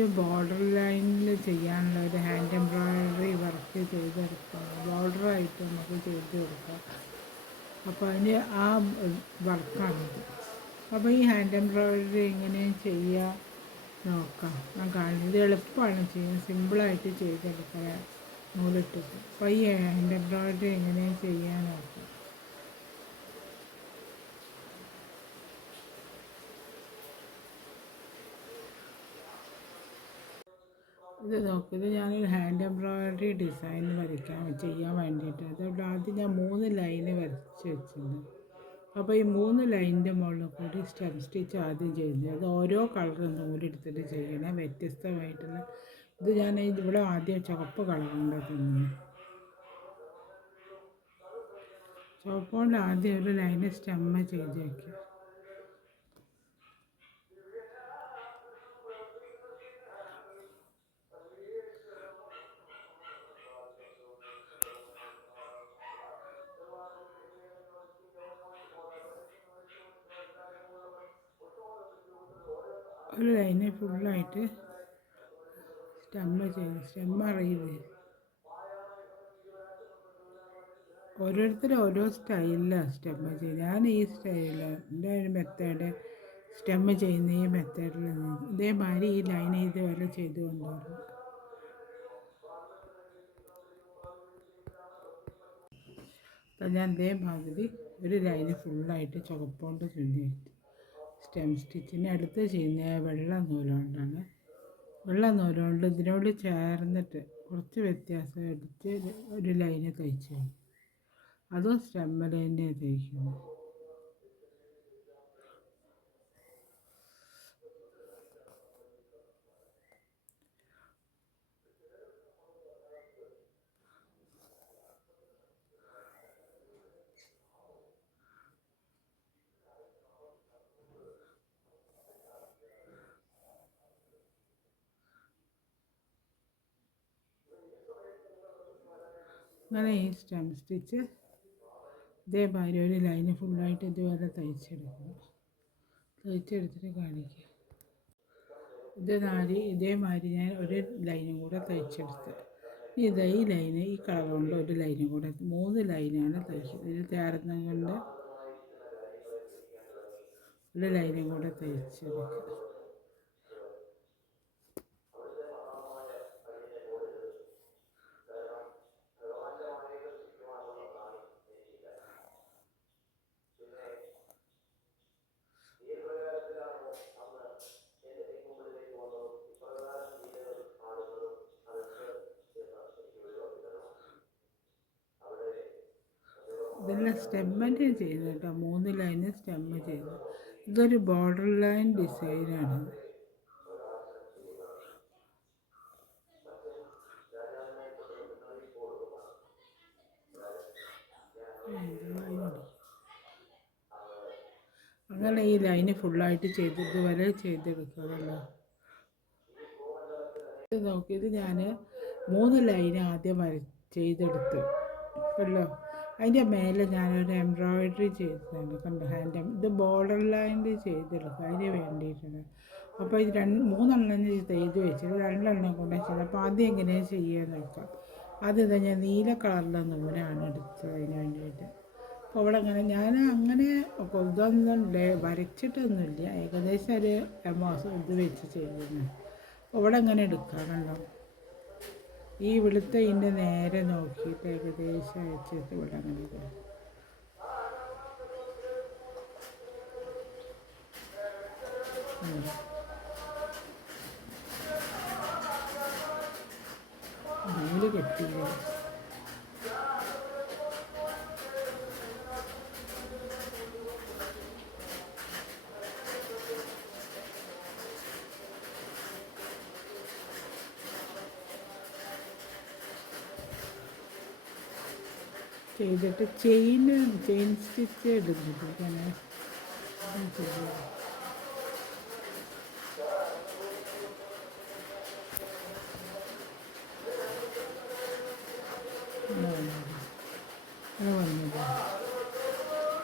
ഒരു ബോർഡർ ലൈനിൽ ചെയ്യാനുള്ള ഒരു ഹാൻഡ് എംബ്രോയിഡറി വർക്ക് ചെയ്തെടുക്കാം, ബോർഡറായിട്ട് നമുക്ക് ചെയ്ത് കൊടുക്കാം. അപ്പോൾ അതിന് ആ വർക്കാണിത്. അപ്പോൾ ഈ ഹാൻഡ് എംബ്രോയിഡറി എങ്ങനെ ചെയ്യാൻ നോക്കാം. ഞാൻ കാണുന്നത് എളുപ്പമാണ് ചെയ്യാൻ, സിമ്പിളായിട്ട് ചെയ്തെടുക്കാൻ നൂലിട്ടിട്ട്. അപ്പോൾ ഈ ഹാൻഡ് എംബ്രോയിഡറി എങ്ങനെ ചെയ്യാൻ നോക്കാം. ഇത് നോക്ക്, ഇത് ഞാനൊരു ഹാൻഡ് എംബ്രോയിഡറി ഡിസൈൻ ചെയ്യാൻ വേണ്ടിയിട്ട് അതുകൊണ്ട് ആദ്യം ഞാൻ 3 ലൈന് വരച്ച് വെച്ചിട്ടുണ്ട്. അപ്പോൾ ഈ 3 ലൈനിൻ്റെ മുകളിൽ കൂടി സ്റ്റെം സ്റ്റിച്ച് ആദ്യം ചെയ്യുന്നത്. അത് ഓരോ കളർ നൂലെടുത്തിട്ട് ചെയ്യണം, വ്യത്യസ്തമായിട്ടുള്ള. ഇത് ഞാൻ ഇവിടെ ആദ്യം ചുവപ്പ് കളറുണ്ട് തന്നെ. ചുവപ്പ് കൊണ്ട് ആദ്യം ഒരു ലൈന് സ്റ്റെമ്മ് ചെയ്ത് വയ്ക്കുക. ഒരു ലൈന് ഫുള്ളായിട്ട് സ്റ്റെമ്മ് അറിയില്ലേ, ഓരോരുത്തരും ഓരോ സ്റ്റൈലിലാണ് സ്റ്റെമ്മ് ചെയ്യുന്നത്. ഞാൻ ഈ സ്റ്റൈലാണ്, എൻ്റെ ഒരു മെത്തേഡ് സ്റ്റെമ്മ് ചെയ്യുന്ന ഈ മെത്തേഡിൽ ഇതേമാതിരി ഈ ലൈൻ ഇതുവരെ ചെയ്ത് കൊണ്ടുവരണം. അപ്പം ഞാൻ ഇതേമാതിരി ഒരു ലൈന് ഫുള്ളായിട്ട് ചുവപ്പുകൊണ്ട് തുന്നിയിട്ട് സ്റ്റെം സ്റ്റിച്ചിന് അടുത്ത് ചെയ്യുന്ന വെള്ള നൂലുകൊണ്ടാണ്. വെള്ള നൂലുകൊണ്ട് ഇതിനോട് ചേർന്നിട്ട് കുറച്ച് വ്യത്യാസം എടുത്ത് ഒരു ലൈന് തയ്ച്ചു, അതും സ്റ്റെമ്മ് ലൈനെ തയ്ക്കുന്നു. അങ്ങനെ ഈ സ്റ്റെം സ്റ്റിച്ച് ഇതേമാതിരി ഒരു ലൈന് ഫുള്ളായിട്ട് ഇതുവരെ തയ്ച്ചെടുത്തിട്ട് കാണിക്കുക. ഇതേമാതിരി ഞാൻ ഒരു ലൈനും കൂടെ തയ്ച്ചെടുത്ത് ഈ ലൈന് ഈ കളർ കൊണ്ട് ഒരു ലൈനും കൂടെ 3 ലൈനാണ് തയ്ച്ചത്. ഇതിൽ ചേർന്ന കൊണ്ട് ഒരു ലൈനും കൂടെ തയ്ച്ചെടുക്കുക. ഇതെല്ലാം സ്റ്റെമ്മൻ്റെ ചെയ്ത് കേട്ടോ, 3 ലൈന് സ്റ്റെമ്മ് ചെയ്തു. ഇതൊരു ബോർഡർ ലൈൻ ഡിസൈനാണ്. അങ്ങനെ ഈ ലൈന് ഫുള്ളായിട്ട് ഇതുവരെ ചെയ്തെടുക്കുകയല്ലോ. ഇത് നോക്കിയത് ഞാൻ 3 ലൈന് ആദ്യം ചെയ്തെടുത്തു അല്ലോ. അതിൻ്റെ മേലെ ഞാനൊരു എംബ്രോയിഡറി ചെയ്തതാണ്, കണ്ടോ, ഇത് ബോർഡർ ലൈനിൽ ചെയ്തെടുക്കുക, അതിന് വേണ്ടിയിട്ടാണ്. അപ്പോൾ ഇത് 3 ചെയ്ത് വെച്ചിട്ട് 2 കൊണ്ട് ചെയ്ത്. അപ്പോൾ ആദ്യം എങ്ങനെയാണ് ചെയ്യുക നോക്കാം. ആദ്യം ഞാൻ നീല കളറിലെ നൂലാണ് എടുത്തത് അതിന് വേണ്ടിയിട്ട്. അപ്പോൾ അവിടെ ഞാൻ അങ്ങനെ ഇതൊന്നും വരച്ചിട്ടൊന്നുമില്ല, ഏകദേശം ഒരു ഇത് വെച്ച് ചെയ്യുന്നു. അപ്പോൾ അവിടെ അങ്ങനെ എടുക്കാം, കണ്ടോ. ഈ ഇതിൻ്റെ നേരെ നോക്കിയിട്ട് ഏകദേശം വെച്ചിട്ട് ഇവിടെ അങ്ങനെ നൂല് കെട്ടിയില്ല. ചെയ്തിട്ട് ചെയിൻ സ്റ്റിച്ച് ഇടുന്നത് അങ്ങനെ ചെയ്തു. അങ്ങനെ വന്നത്.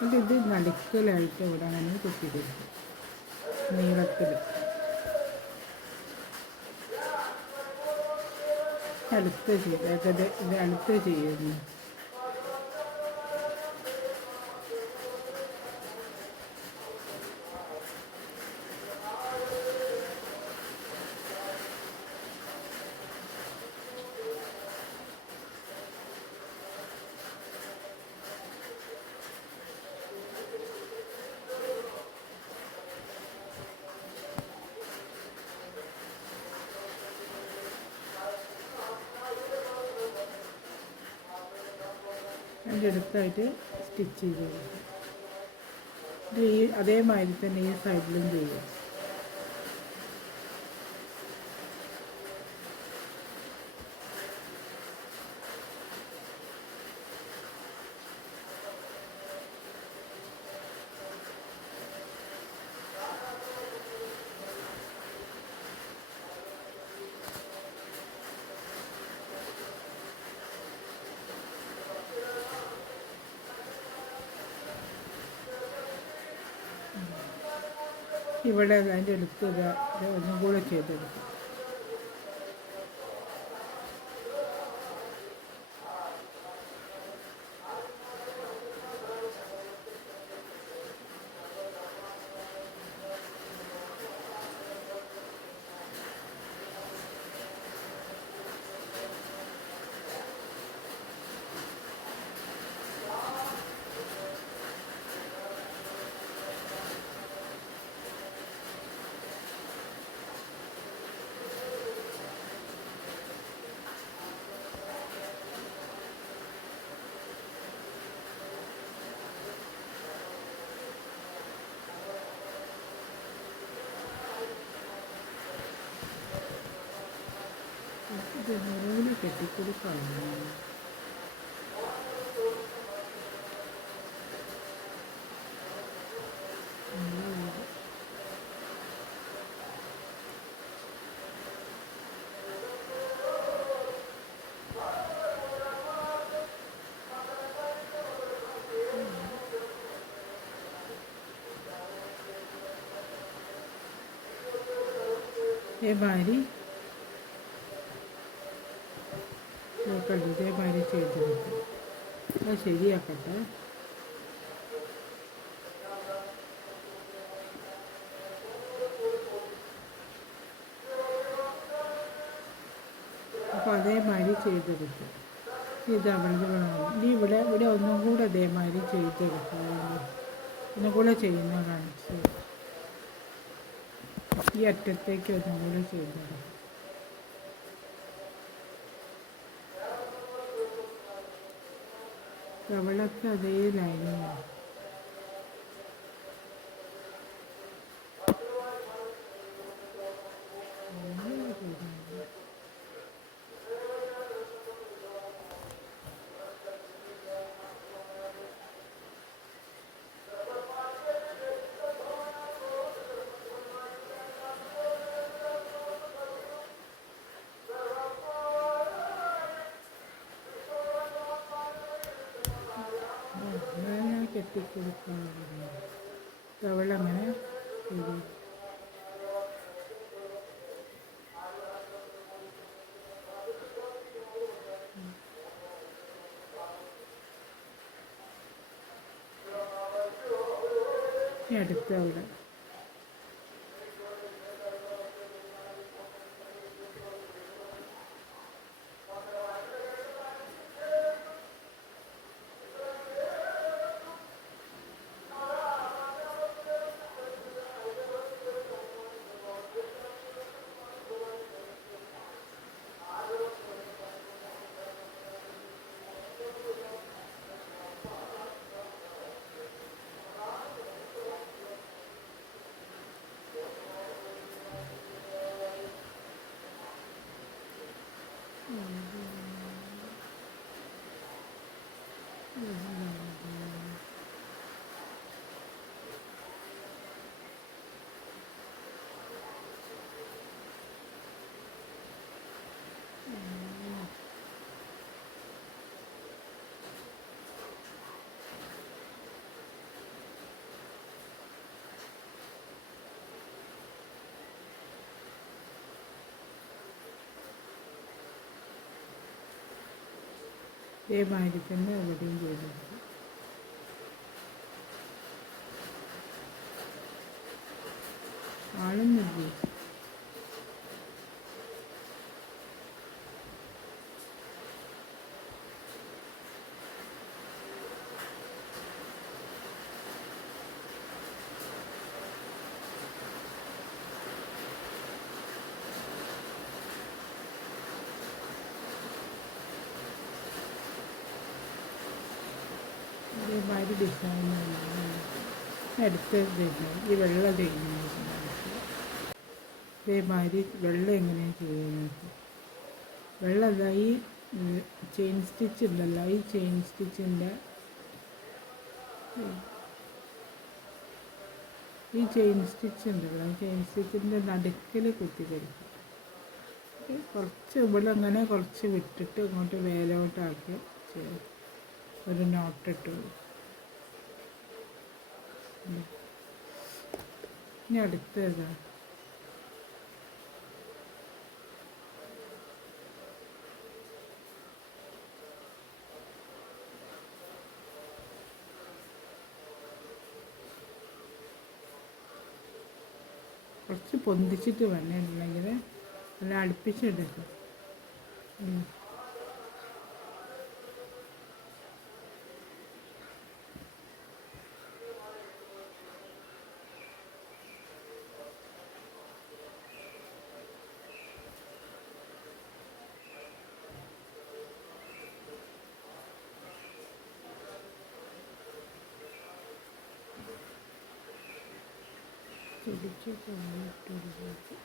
എന്നിട്ട് ഇത് നടുക്കലായിട്ട് ഇവിടെ അങ്ങനെ കുത്തി കൊടുക്കും നീളത്തിൽ. അടുത്ത് ചെയ്ത് ഇത് അടുത്ത് ചെയ്യുന്നു. അതിൻ്റെ അടുത്തായിട്ട് സ്റ്റിച്ച് ചെയ്ത് കൊടുക്കും. ഈ അതേമാതിരി തന്നെ ഈ സൈഡിലും ചെയ്യും. ഇവിടെ അതിൻ്റെ അടുത്ത് ഒന്നും കൂടെ ചെയ്തെടുക്കും. ഇത് നൂല് കെട്ടിക്കൊടുക്കാണ്. ഇതേമാതിരി ഇതേമാതിരി ചെയ്ത് കൊടുക്കും. അത് ശരിയാക്കട്ടെ. അപ്പോൾ അതേമാതിരി ചെയ്തെടുക്കും. ഇത് അവളുടെ ഇനി ഇവിടെ ഒന്നും കൂടെ അതേമാതിരി ചെയ്തെടുക്കും. ഒന്നും കൂടെ ചെയ്യുന്ന കാണിച്ചു. ഈ അറ്റത്തേക്ക് ഒന്നും കൂടെ ചെയ്തെടുക്കും. അവളൊക്കെ അതേ ലൈനിലാണ്. കെട്ടിക്കൊടുക്കാനുള്ള അവളങ്ങനെ ചെയ്തു. അടുത്ത അവിടെ ഇതേമാതിരി തന്നെ എവിടെയും ചെയ്തെടുക്കും. ആളൊന്നുമില്ലേ? ഇതേമാതിരി ഡിസൈൻ അടുത്ത ഡിസൈൻ ഈ വെള്ള ചെയ്യുന്നത് ഇതേമാതിരി വെള്ള എങ്ങനെയാണ് ചെയ്യുന്നത്? വെള്ള ഈ ചെയിൻ സ്റ്റിച്ച് ഉണ്ടല്ലോ, ഈ ചെയിൻ സ്റ്റിച്ചിൻ്റെ ഉണ്ടല്ലോ, ചെയിൻ സ്റ്റിച്ചിൻ്റെ നടുക്കിൽ കുത്തി കൊടുക്കും. കുറച്ച് ഇവിടെ അങ്ങനെ കുറച്ച് വിട്ടിട്ട് ഇങ്ങോട്ട് വേലോട്ടാക്കി ഒരു നോട്ടിട്ട്. ഇനി അടുത്തതാ കുറച്ച് പൊന്തിച്ചിട്ട് വേണം ഉണ്ടെങ്കിൽ നല്ല അടുപ്പിച്ചെടുക്കും. ചെടിക്കൊക്കെ ഇട്ടുകൊടുക്കും.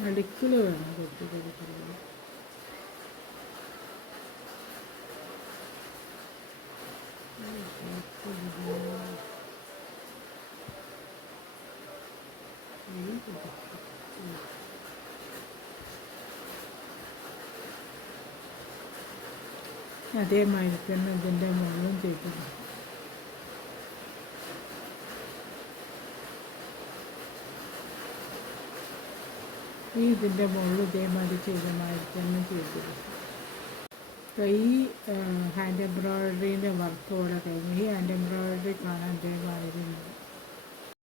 നടുക്കിൽ വേണം കൊത്തി കൊടുക്കുന്നത്. അതേമാതിരി തന്നെ ഇതിൻ്റെ മുകളിലും ചെയ്തത്. ഇതിൻ്റെ മുകളിൽ ഇതേമാതിരി ചെയ്ത മാതിരി തന്നെ ചെയ്തത്. ഈ ഹാൻഡ് എംബ്രോയിഡറീൻ്റെ വർക്ക് പോലെ കഴിഞ്ഞു. ഈ ഹാൻഡ് എംബ്രോയിഡറി കാണാൻ ഇതേമാതിരി